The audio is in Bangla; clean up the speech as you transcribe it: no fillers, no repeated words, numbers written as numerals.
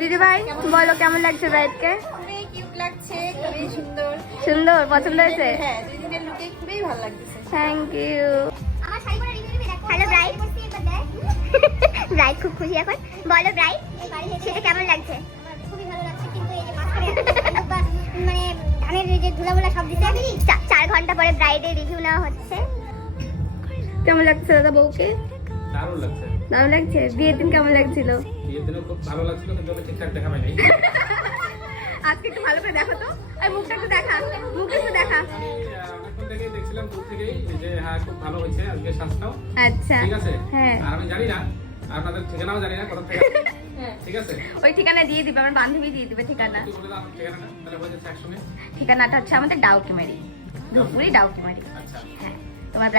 দিদি ভাই বলো কেমন লাগছে ব্রাইডকে? খুবই কিউট লাগছে, খুবই সুন্দর। সুন্দর, পছন্দ হয়েছে? হ্যাঁ, দুই দিনের লুকে খুবই ভালো লাগতেছে। Thank you. আমার শাড়ি পরে রিভিউ দিবি দেখো। হ্যালো ব্রাইড, ব্রাইড খুব খুশি এখন। বলো ব্রাইড, সেটা কেমন লাগছে? আমার খুবই ভালো লাগছে, কিন্তু এই যে মাঝখানে মানে ধানের যে ধুলাগুলা সব দিতে 4 ঘন্টা পরে ব্রাইডের রিভিউ নেওয়া হচ্ছে। কেমন লাগছে দাদা বউকে? দারুণ লাগছে। দারুণ লাগছে। বিয়ের দিন কেমন লাগছিল? বিয়ের দিনও খুব ভালো লাগছিল, কিন্তু ওকে ঠিকঠাক দেখা পাই নাই। আজকে একটু ভালো করে দেখো তো, আর মুখটা একটু দেখা, মুখটা একটু দেখা। আমি অনেকক্ষণ থেকেই দেখছিলাম দূর থেকেই যে হ্যাঁ খুব ভালো হয়েছে আজকে সাজটাও। আচ্ছা ঠিক আছে। হ্যাঁ, আর আমি জানি না আপনাদের ঠিকানাও জানি না কোথা থেকে। ঠিক আছে। ওই ঠিকানা দিয়ে দিবে, আমার বান্ধবী দিয়ে দিবে ঠিকানা। তুই বলে দাও আমার ঠিকানাটা, তাহলে হয়ে যাচ্ছে একসঙ্গে। ঠিকানাটা হচ্ছে আমাদের ডাউকিমারি, ধুপগুড়ি ডাউকিমারি। আচ্ছা। হ্যাঁ, তোমার